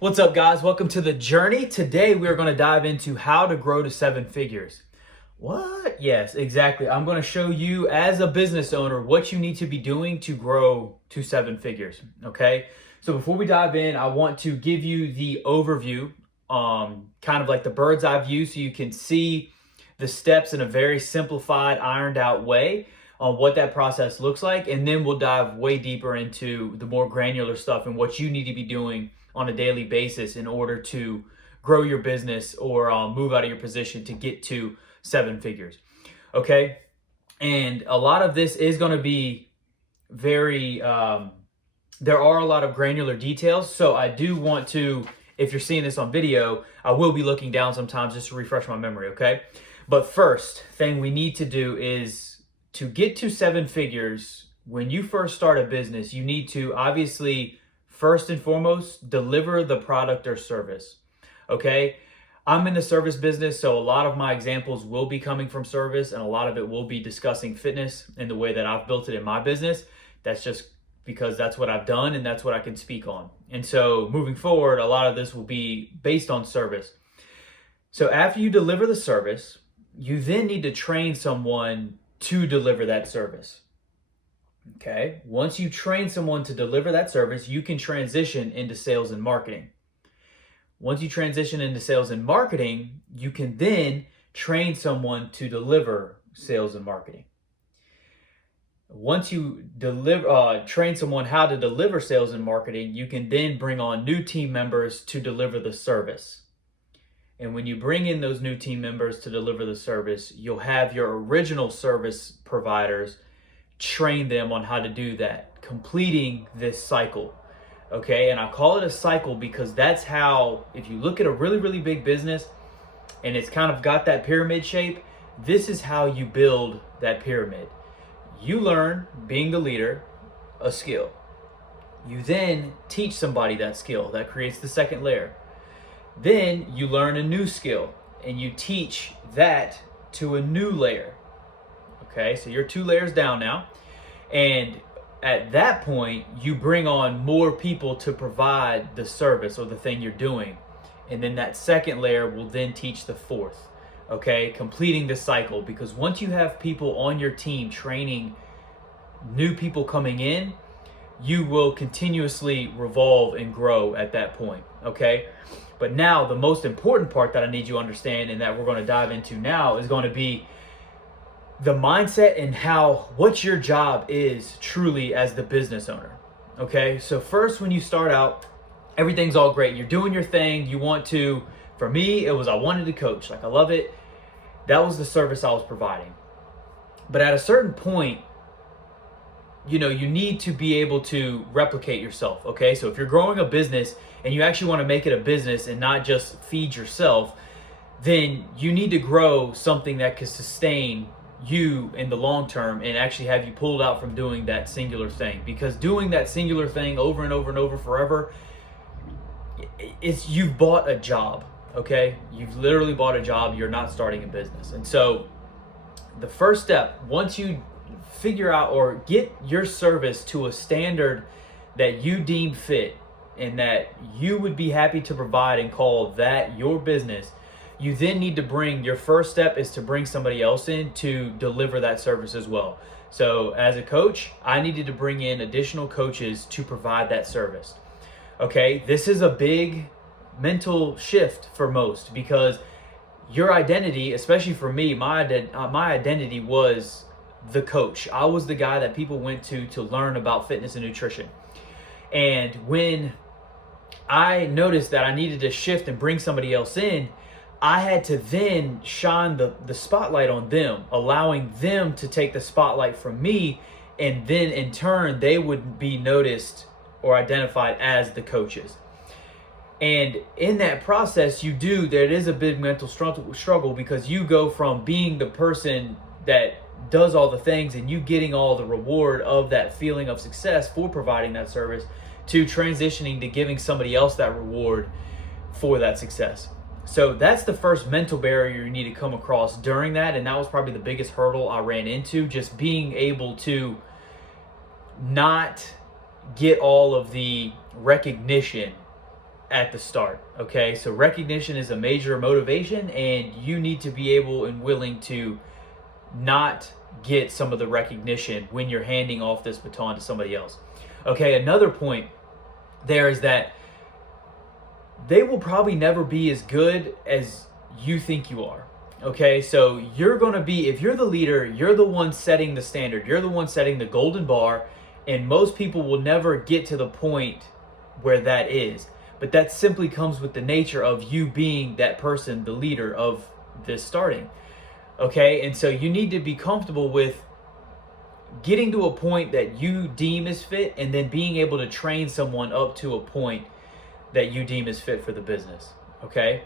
What's up, guys? Welcome to the journey. Today, we are going to dive into how to grow to seven figures. What? Yes, exactly. I'm going to show you as a business owner what you need to be doing to grow to seven figures. Okay. So before we dive in, I want to give you the overview, kind of like the bird's eye view, so you can see the steps in a very simplified, ironed out way on what that process looks like. And then we'll dive way deeper into the more granular stuff and what you need to be doing on a daily basis in order to grow your business or move out of your position to get to seven figures. Okay. And a lot of this is going to be very, there are a lot of granular details. So I do want to, if you're seeing this on video, I will be looking down sometimes just to refresh my memory. Okay. But first thing we need to do is to get to seven figures. When you first start a business, you need to obviously, first and foremost, deliver the product or service. Okay. I'm in the service business, so a lot of my examples will be coming from service, and a lot of it will be discussing fitness in the way that I've built it in my business. That's just because that's what I've done and that's what I can speak on. And so moving forward, a lot of this will be based on service. So after you deliver the service, you then need to train someone to deliver that service. Okay. Once you train someone to deliver that service, you can transition into sales and marketing. Once you transition into sales and marketing, you can then train someone to deliver sales and marketing. Once you train someone how to deliver sales and marketing, you can then bring on new team members to deliver the service. And when you bring in those new team members to deliver the service, you'll have your original service providers train them on how to do that, completing this cycle. Okay, and I call it a cycle because that's how, if you look at a really, really big business and it's kind of got that pyramid shape, this is how you build that pyramid. You learn, being the leader, a skill. You then teach somebody that skill. That creates the second layer. Then you learn a new skill and you teach that to a new layer. Okay, so you're 2 layers down now. And at that point, you bring on more people to provide the service or the thing you're doing. And then that second layer will then teach the fourth. Okay, completing the cycle. Because once you have people on your team training new people coming in, you will continuously revolve and grow at that point. Okay, but now the most important part that I need you to understand and that we're going to dive into now is going to be the mindset and what your job is truly as the business owner. Okay, so first, when you start out, everything's all great. You're doing your thing. You want to, for me, it was I wanted to coach. Like, I love it. That was the service I was providing. But at a certain point, you need to be able to replicate yourself. Okay, so if you're growing a business and you actually want to make it a business and not just feed yourself, then you need to grow something that can sustain you in the long term and actually have you pulled out from doing that singular thing. Because doing that singular thing over and over and over forever, you've bought a job. Okay, you've literally bought a job. You're not starting a business. And so the first step, once you figure out or get your service to a standard that you deem fit and that you would be happy to provide and call that your business, you then need to your first step is to bring somebody else in to deliver that service as well. So as a coach, I needed to bring in additional coaches to provide that service. Okay, this is a big mental shift for most because your identity, especially for me, my identity was the coach. I was the guy that people went to learn about fitness and nutrition. And when I noticed that I needed to shift and bring somebody else in, I had to then shine the spotlight on them, allowing them to take the spotlight from me, and then in turn, they would be noticed or identified as the coaches. And in that process, there is a big mental struggle because you go from being the person that does all the things and you getting all the reward of that feeling of success for providing that service to transitioning to giving somebody else that reward for that success. So that's the first mental barrier you need to come across during that. And that was probably the biggest hurdle I ran into, just being able to not get all of the recognition at the start. Okay, so recognition is a major motivation, and you need to be able and willing to not get some of the recognition when you're handing off this baton to somebody else. Okay, another point there is that they will probably never be as good as you think you are. Okay, so you're going to be, if you're the leader, you're the one setting the standard, you're the one setting the golden bar, and most people will never get to the point where that is. But that simply comes with the nature of you being that person, the leader of this starting. Okay, and so you need to be comfortable with getting to a point that you deem is fit, and then being able to train someone up to a point that you deem is fit for the business. Okay,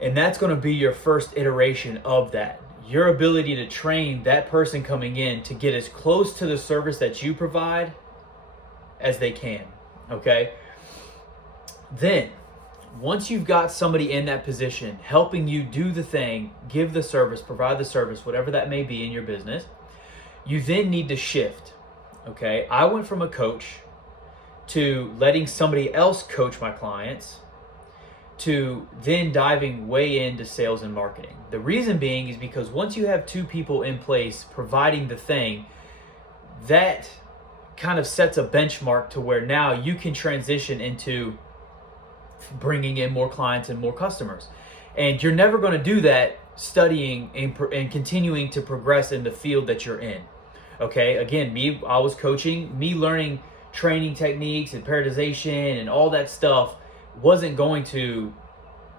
and that's going to be your first iteration of that. Your ability to train that person coming in to get as close to the service that you provide as they can. Okay, then once you've got somebody in that position helping you do the thing, give the service, provide the service, whatever that may be in your business, you then need to shift. Okay, I went from a coach to letting somebody else coach my clients to then diving way into sales and marketing. The reason being is because once you have two people in place providing the thing, that kind of sets a benchmark to where now you can transition into bringing in more clients and more customers. And you're never going to do that studying and continuing to progress in the field that you're in. Okay, again, I was coaching, me learning training techniques and periodization and all that stuff wasn't going to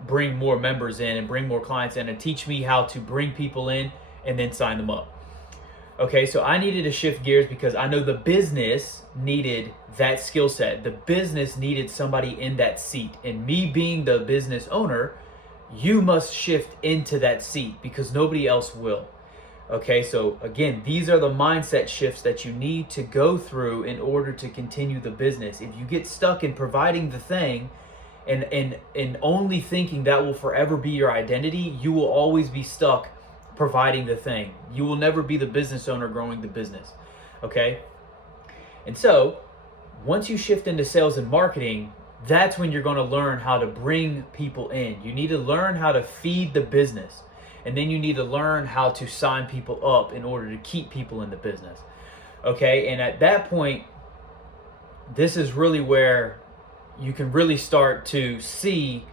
bring more members in and bring more clients in and teach me how to bring people in and then sign them up. Okay, so I needed to shift gears because I know the business needed that skill set. The business needed somebody in that seat. And me being the business owner, you must shift into that seat because nobody else will. Okay, so again, these are the mindset shifts that you need to go through in order to continue the business. If you get stuck in providing the thing and only thinking that will forever be your identity, you will always be stuck providing the thing. You will never be the business owner growing the business. Okay? And so, once you shift into sales and marketing, that's when you're going to learn how to bring people in. You need to learn how to feed the business. And then you need to learn how to sign people up in order to keep people in the business. Okay? And at that point, this is really where you can really start to see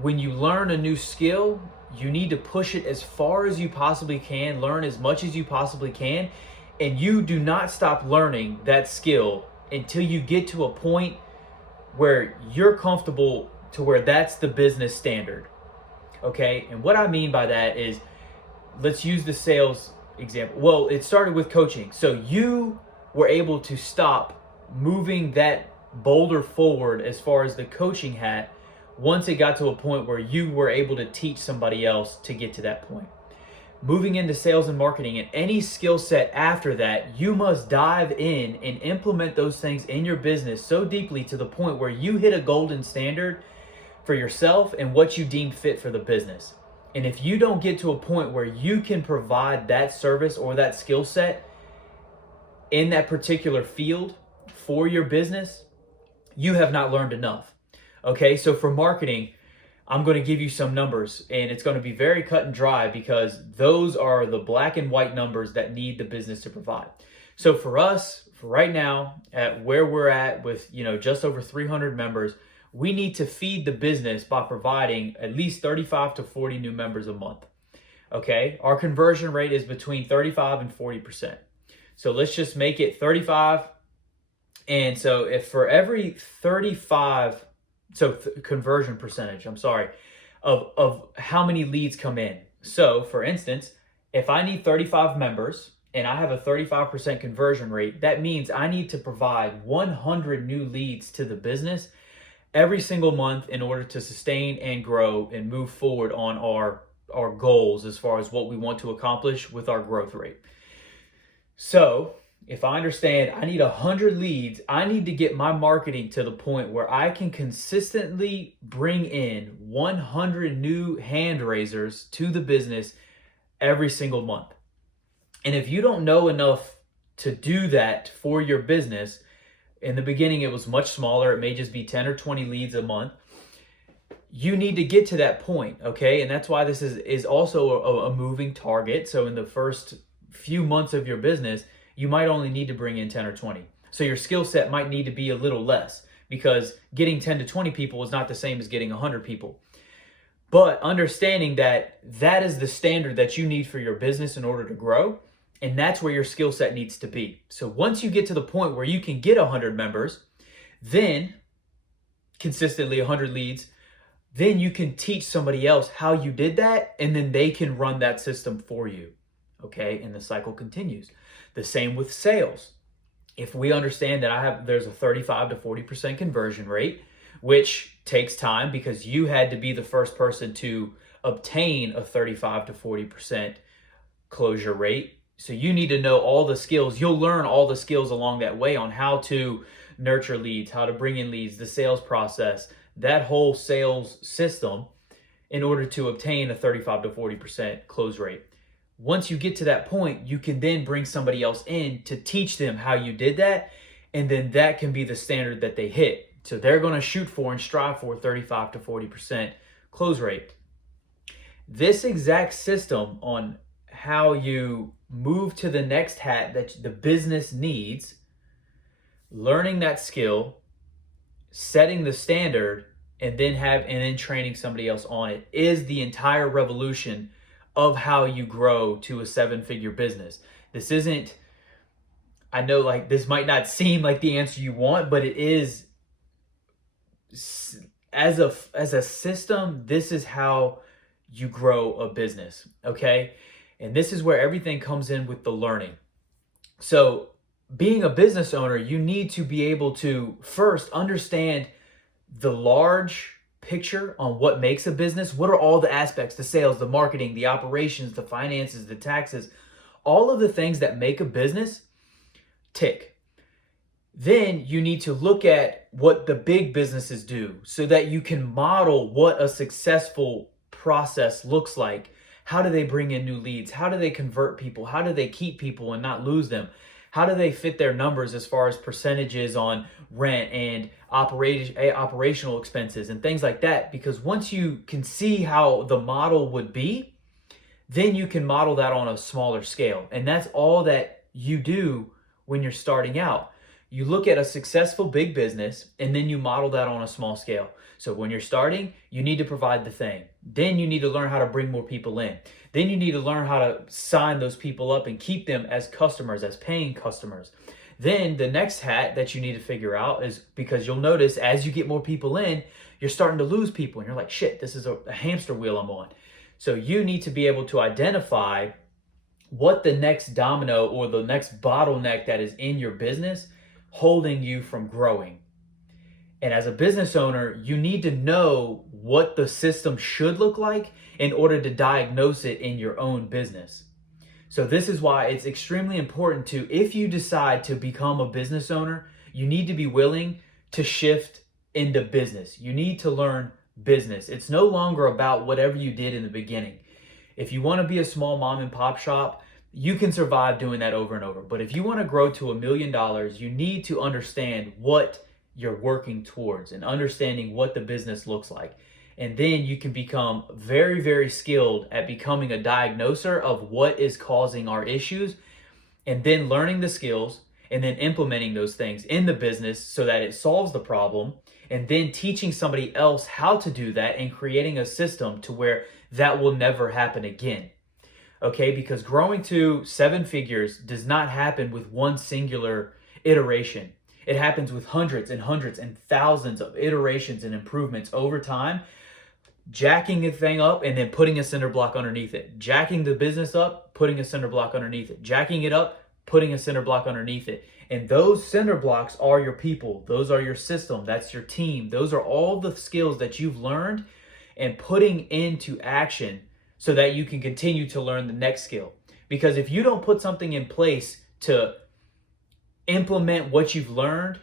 when you learn a new skill, you need to push it as far as you possibly can, learn as much as you possibly can, and you do not stop learning that skill until you get to a point where you're comfortable to where that's the business standard. Okay, and what I mean by that is, let's use the sales example. Well, it started with coaching. So you were able to stop moving that boulder forward as far as the coaching hat once it got to a point where you were able to teach somebody else to get to that point. Moving into sales and marketing and any skill set after that, you must dive in and implement those things in your business so deeply to the point where you hit a golden standard for yourself and what you deem fit for the business. And if you don't get to a point where you can provide that service or that skill set in that particular field for your business, you have not learned enough. Okay, so for marketing, I'm going to give you some numbers, and it's going to be very cut and dry because those are the black and white numbers that need the business to provide. So for us, for right now, at where we're at with just over 300 members, we need to feed the business by providing at least 35 to 40 new members a month. Okay, our conversion rate is between 35 and 40%. So let's just make it 35. And so if for every 35, conversion percentage, of how many leads come in. So for instance, if I need 35 members and I have a 35% conversion rate, that means I need to provide 100 new leads to the business every single month in order to sustain and grow and move forward on our goals as far as what we want to accomplish with our growth rate. So if I understand I need 100 leads, I need to get my marketing to the point where I can consistently bring in 100 new hand raisers to the business every single month. And if you don't know enough to do that for your business, In the beginning, it was much smaller. It may just be 10 or 20 leads a month. You need to get to that point, okay? And that's why this is also a moving target. So in the first few months of your business, you might only need to bring in 10 or 20. So your skill set might need to be a little less, because getting 10 to 20 people is not the same as getting 100 people. But understanding that that is the standard that you need for your business in order to grow, and that's where your skill set needs to be. So once you get to the point where you can get 100 members, then consistently 100 leads, then you can teach somebody else how you did that, and then they can run that system for you, okay? And the cycle continues. The same with sales. If we understand that there's a 35 to 40% conversion rate, which takes time because you had to be the first person to obtain a 35 to 40% closure rate. So you need to know all the skills. You'll learn all the skills along that way on how to nurture leads, how to bring in leads, the sales process, that whole sales system, in order to obtain a 35 to 40% close rate. Once you get to that point, you can then bring somebody else in to teach them how you did that, and then that can be the standard that they hit. So they're going to shoot for and strive for 35 to 40% close rate. This exact system on how you move to the next hat that the business needs, learning that skill, setting the standard, and then training somebody else on it, is the entire revolution of how you grow to a 7-figure business. This isn't, I know, like, this might not seem like the answer you want, but it is. As a system, this is how you grow a business, okay? And this is where everything comes in with the learning. So being a business owner, you need to be able to first understand the large picture on what makes a business. What are all the aspects, the sales, the marketing, the operations, the finances, the taxes, all of the things that make a business tick. Then you need to look at what the big businesses do so that you can model what a successful process looks like. How do they bring in new leads? How do they convert people? How do they keep people and not lose them? How do they fit their numbers as far as percentages on rent and operational expenses and things like that? Because once you can see how the model would be, then you can model that on a smaller scale. And that's all that you do when you're starting out. You look at a successful big business and then you model that on a small scale. So when you're starting, you need to provide the thing. Then you need to learn how to bring more people in. Then you need to learn how to sign those people up and keep them as customers, as paying customers. Then the next hat that you need to figure out is, because you'll notice as you get more people in, you're starting to lose people and you're like, shit, this is a hamster wheel I'm on. So you need to be able to identify what the next domino or the next bottleneck that is in your business holding you from growing. And as a business owner, you need to know what the system should look like in order to diagnose it in your own business. So this is why it's extremely important to, if you decide to become a business owner, you need to be willing to shift into business. You need to learn business. It's no longer about whatever you did in the beginning. If you want to be a small mom and pop shop, you can survive doing that over and over. But if you want to grow to $1 million, you need to understand what you're working towards and understanding what the business looks like. And then you can become very, very skilled at becoming a diagnoser of what is causing our issues, and then learning the skills and then implementing those things in the business so that it solves the problem, and then teaching somebody else how to do that and creating a system to where that will never happen again. Okay, because growing to 7 figures does not happen with one singular iteration. It happens with hundreds and hundreds and thousands of iterations and improvements over time, jacking a thing up and then putting a cinder block underneath it, jacking the business up, putting a cinder block underneath it, jacking it up, putting a cinder block underneath it. And those cinder blocks are your people. Those are your system. That's your team. Those are all the skills that you've learned and putting into action so that you can continue to learn the next skill. Because if you don't put something in place to implement what you've learned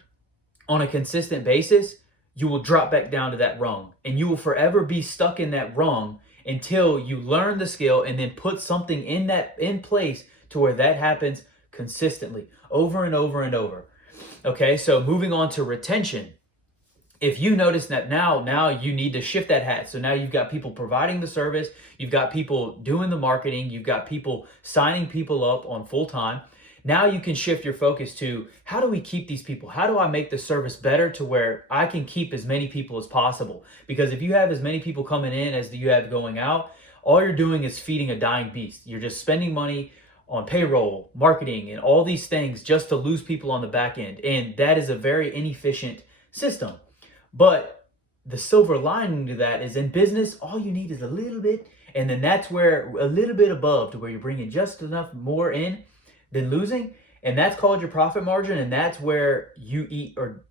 on a consistent basis, you will drop back down to that rung, and you will forever be stuck in that rung until you learn the skill and then put something in place to where that happens consistently over and over and over. Okay, so moving on to retention. If you notice that now you need to shift that hat. So now you've got people providing the service, you've got people doing the marketing, you've got people signing people up on full time. Now you can shift your focus to, how do we keep these people? How do I make the service better to where I can keep as many people as possible? Because if you have as many people coming in as you have going out, all you're doing is feeding a dying beast. You're just spending money on payroll, marketing, and all these things just to lose people on the back end. And that is a very inefficient system. But the silver lining to that is, in business, all you need is a little bit. And then that's where a little bit above, to where you're bringing just enough more in than losing. And that's called your profit margin. And that's where you eat or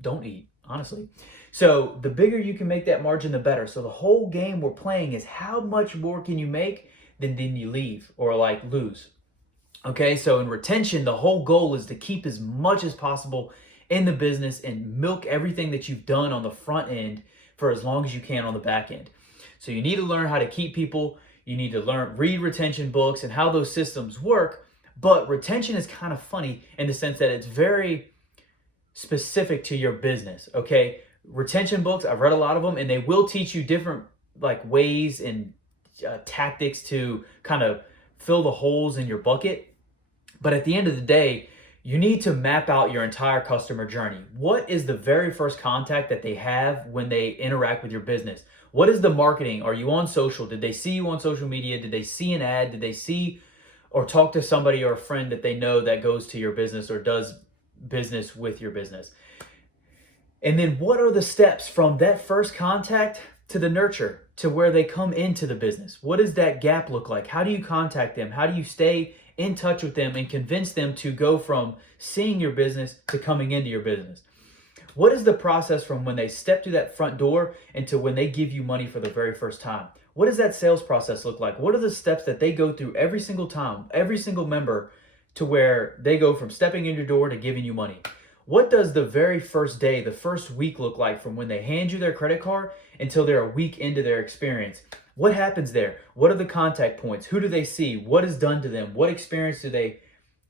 don't eat, honestly. So the bigger you can make that margin, the better. So the whole game we're playing is, how much more can you make than you leave or like lose? Okay, so in retention, the whole goal is to keep as much as possible in the business and milk everything that you've done on the front end for as long as you can on the back end. So you need to learn how to keep people. You need to read retention books and how those systems work. But retention is kind of funny in the sense that it's very specific to your business. Okay, retention books, I've read a lot of them, and they will teach you different like ways and tactics to kind of fill the holes in your bucket. But at the end of the day, you need to map out your entire customer journey. What is the very first contact that they have when they interact with your business? What is the marketing? Are you on social? Did they see you on social media? Did they see an ad? Did they see or talk to somebody or a friend that they know that goes to your business or does business with your business? And then what are the steps from that first contact to the nurture, to where they come into the business? What does that gap look like? How do you contact them? How do you stay in touch with them and convince them to go from seeing your business to coming into your business? What is the process from when they step through that front door and to when they give you money for the very first time? What does that sales process look like? What are the steps that they go through every single time, every single member, to where they go from stepping in your door to giving you money? What does the very first day, the first week look like from when they hand you their credit card until they're a week into their experience? What happens there? What are the contact points? Who do they see? What is done to them? What experience do they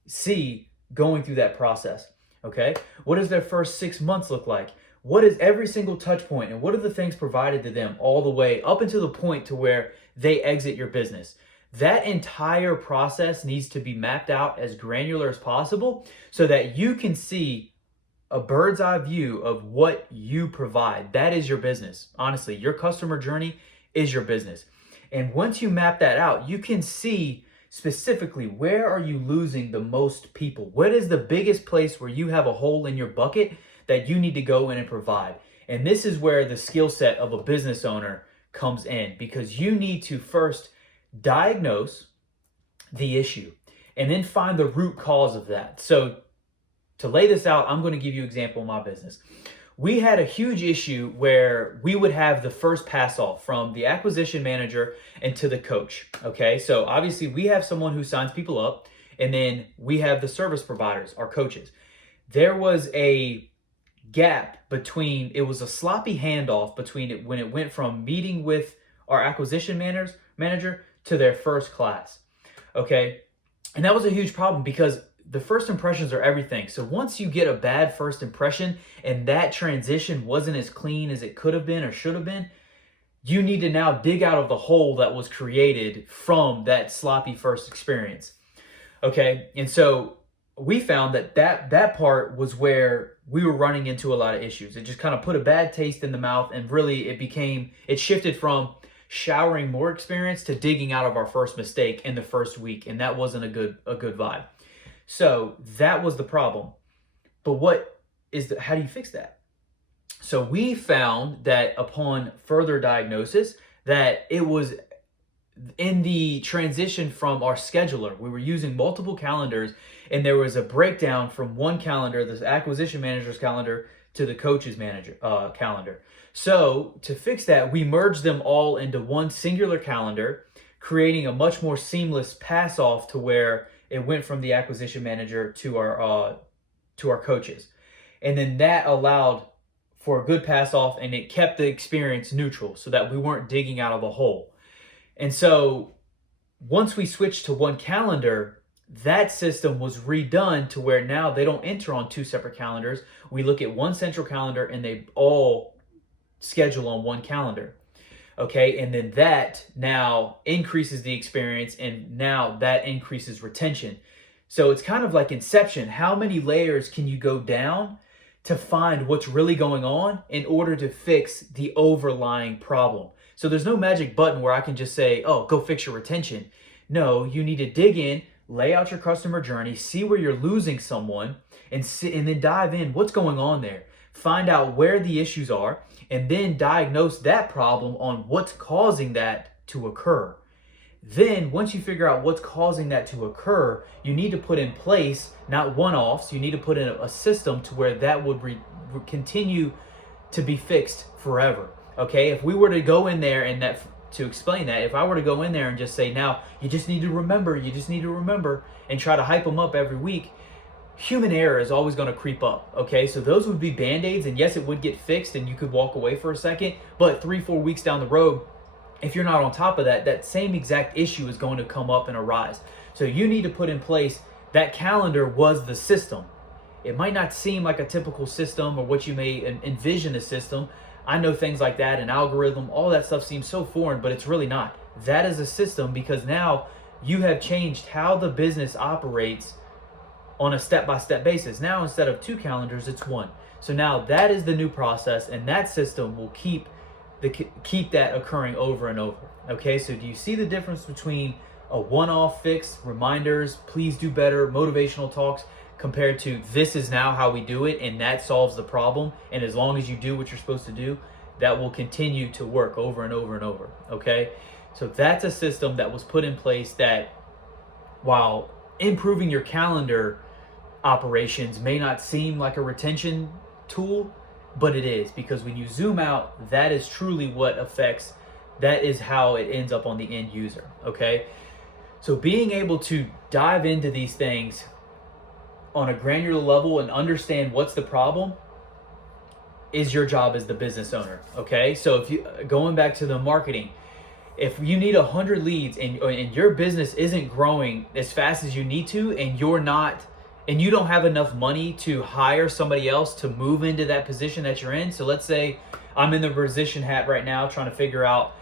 see going through that process? Okay. What does their first 6 months look like? What is every single touch point, and what are the things provided to them all the way up until the point to where they exit your business? That entire process needs to be mapped out as granular as possible so that you can see a bird's eye view of what you provide. That is your business. Honestly, your customer journey is your business. And once you map that out, you can see specifically, where are you losing the most people? What is the biggest place where you have a hole in your bucket that you need to go in and provide? And this is where the skill set of a business owner comes in, because you need to first diagnose the issue and then find the root cause of that. So to lay this out, I'm going to give you an example of my business. We had a huge issue where we would have the first pass off from the acquisition manager and to the coach. Okay, so obviously we have someone who signs people up, and then we have the service providers, our coaches. There was a gap between, it was a sloppy handoff between it when it went from meeting with our acquisition manager to their first class. Okay, and that was a huge problem because the first impressions are everything. So once you get a bad first impression and that transition wasn't as clean as it could have been or should have been, you need to now dig out of the hole that was created from that sloppy first experience. Okay, and so we found that part was where we were running into a lot of issues. It just kind of put a bad taste in the mouth, and really it shifted from showering more experience to digging out of our first mistake in the first week, and that wasn't a good vibe. So that was the problem. But how do you fix that? So we found that upon further diagnosis, that it was in the transition from our scheduler. We were using multiple calendars, and there was a breakdown from one calendar, the acquisition manager's calendar, to the coach's calendar. So to fix that, we merged them all into one singular calendar, creating a much more seamless pass off to where it went from the acquisition manager to our coaches. And then that allowed for a good pass off, and it kept the experience neutral so that we weren't digging out of a hole. And so once we switched to one calendar, That system was redone to where now they don't enter on two separate calendars. We look at one central calendar and they all schedule on one calendar. Okay, and then that now increases the experience, and now that increases retention. So it's kind of like Inception. How many layers can you go down to find what's really going on in order to fix the overlying problem? So there's no magic button where I can just say, oh, go fix your retention. No, you need to dig in, lay out your customer journey, see where you're losing someone, and then dive in what's going on there. Find out where the issues are, and then diagnose that problem on what's causing that to occur. Then, once you figure out what's causing that to occur, you need to put in place, not one-offs, you need to put in a system to where that would continue to be fixed forever. Okay, if we were to go in there and to explain that, if I were to go in there and just say, now, you just need to remember, and try to hype them up every week, human error is always going to creep up. Okay, so those would be band-aids, and yes, it would get fixed and you could walk away for a second, but 3-4 weeks down the road, if you're not on top of that, that same exact issue is going to come up and arise. So you need to put in place that calendar was the system. It might not seem like a typical system or what you may envision a system. I know things like that, an algorithm, all that stuff seems so foreign, but it's really not. That is a system, because now you have changed how the business operates on a step-by-step basis. Now, instead of 2 calendars, it's 1. So now that is the new process, and that system will keep that occurring over and over. Okay, so do you see the difference between a one-off fix, reminders, please do better, motivational talks, compared to this is now how we do it, and that solves the problem, and as long as you do what you're supposed to do, that will continue to work over and over and over. Okay, so that's a system that was put in place that, while improving your calendar operations may not seem like a retention tool, but it is, because when you zoom out, that is truly what affects, that is how it ends up on the end user. Okay, so being able to dive into these things on a granular level and understand what's the problem is your job as the business owner. Okay, so if you, going back to the marketing, if you need 100 leads and your business isn't growing as fast as you need to, and you don't have enough money to hire somebody else to move into that position that you're in. So let's say I'm in the position hat right now trying to figure out,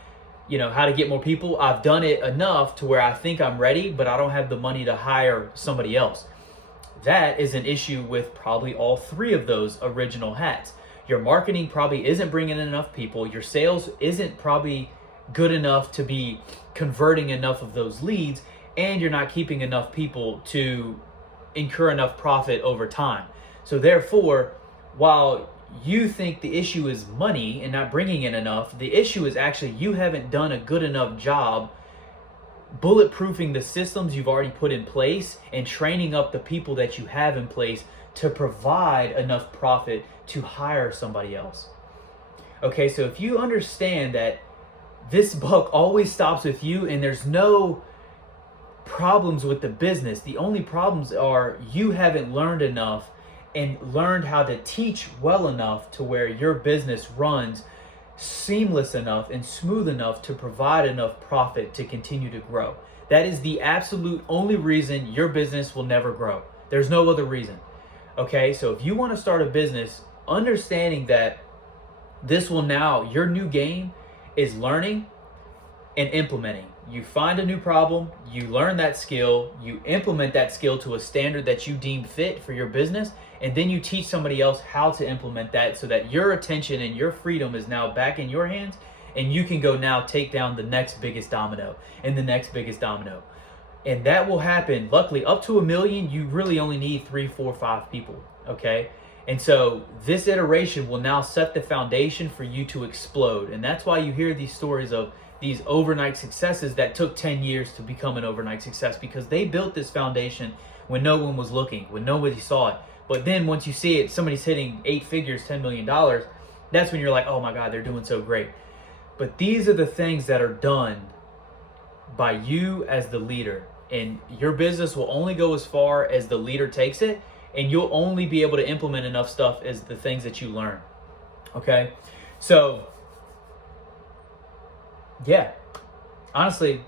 how to get more people. I've done it enough to where I think I'm ready, but I don't have the money to hire somebody else. That is an issue with probably all 3 of those original hats. Your marketing probably isn't bringing in enough people. Your sales isn't probably good enough to be converting enough of those leads, and you're not keeping enough people to incur enough profit over time. So therefore, while you think the issue is money and not bringing in enough, the issue is actually you haven't done a good enough job bulletproofing the systems you've already put in place and training up the people that you have in place to provide enough profit to hire somebody else. Okay, so if you understand that this buck always stops with you and there's no problems with the business, the only problems are you haven't learned enough and learned how to teach well enough to where your business runs seamless enough and smooth enough to provide enough profit to continue to grow. That is the absolute only reason your business will never grow. There's no other reason. Okay, so if you want to start a business, understanding that this will now, your new game is learning and implementing. You find a new problem, you learn that skill, you implement that skill to a standard that you deem fit for your business, and then you teach somebody else how to implement that so that your attention and your freedom is now back in your hands, and you can go now take down the next biggest domino and the next biggest domino. And that will happen, luckily, up to 1 million, you really only need 3, 4, 5 people, okay? And so this iteration will now set the foundation for you to explode. And that's why you hear these stories of these overnight successes that took 10 years to become an overnight success, because they built this foundation when no one was looking, when nobody saw it. But then once you see it, somebody's hitting 8 figures, $10 million, that's when you're like, oh my God, they're doing so great. But these are the things that are done by you as the leader. And your business will only go as far as the leader takes it, and you'll only be able to implement enough stuff as the things that you learn. Okay? So, yeah. Honestly,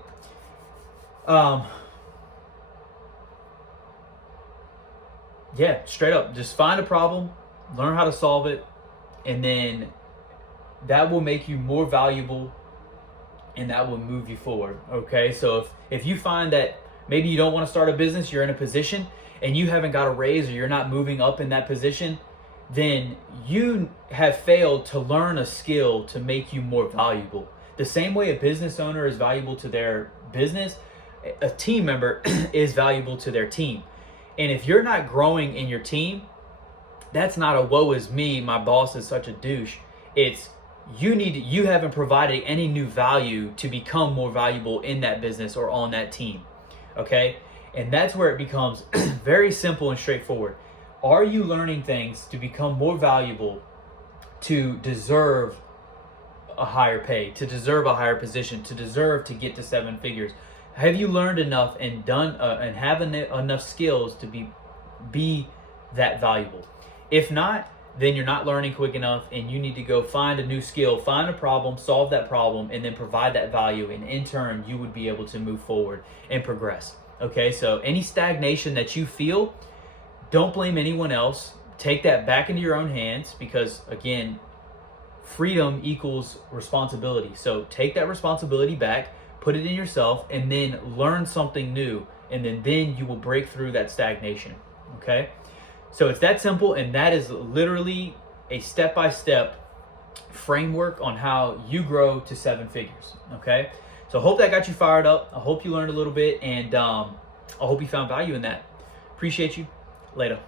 Yeah, straight up, just find a problem, learn how to solve it, and then that will make you more valuable and that will move you forward. Okay, so if you find that maybe you don't want to start a business, you're in a position and you haven't got a raise or you're not moving up in that position, then you have failed to learn a skill to make you more valuable. The same way a business owner is valuable to their business, a team member is valuable to their team. And if you're not growing in your team, that's not a woe is me, my boss is such a douche. It's you haven't provided any new value to become more valuable in that business or on that team. Okay? And that's where it becomes very simple and straightforward. Are you learning things to become more valuable, to deserve a higher pay, to deserve a higher position, to deserve to get to 7 figures? Have you learned enough and done and have enough skills to be that valuable? If not, then you're not learning quick enough and you need to go find a new skill, find a problem, solve that problem, and then provide that value. And in turn, you would be able to move forward and progress. Okay, so any stagnation that you feel, don't blame anyone else. Take that back into your own hands because, again, freedom equals responsibility. So take that responsibility back, put it in yourself, and then learn something new. And then you will break through that stagnation. Okay? So it's that simple, and that is literally a step-by-step framework on how you grow to 7 figures. Okay? So I hope that got you fired up. I hope you learned a little bit, and I hope you found value in that. Appreciate you. Later.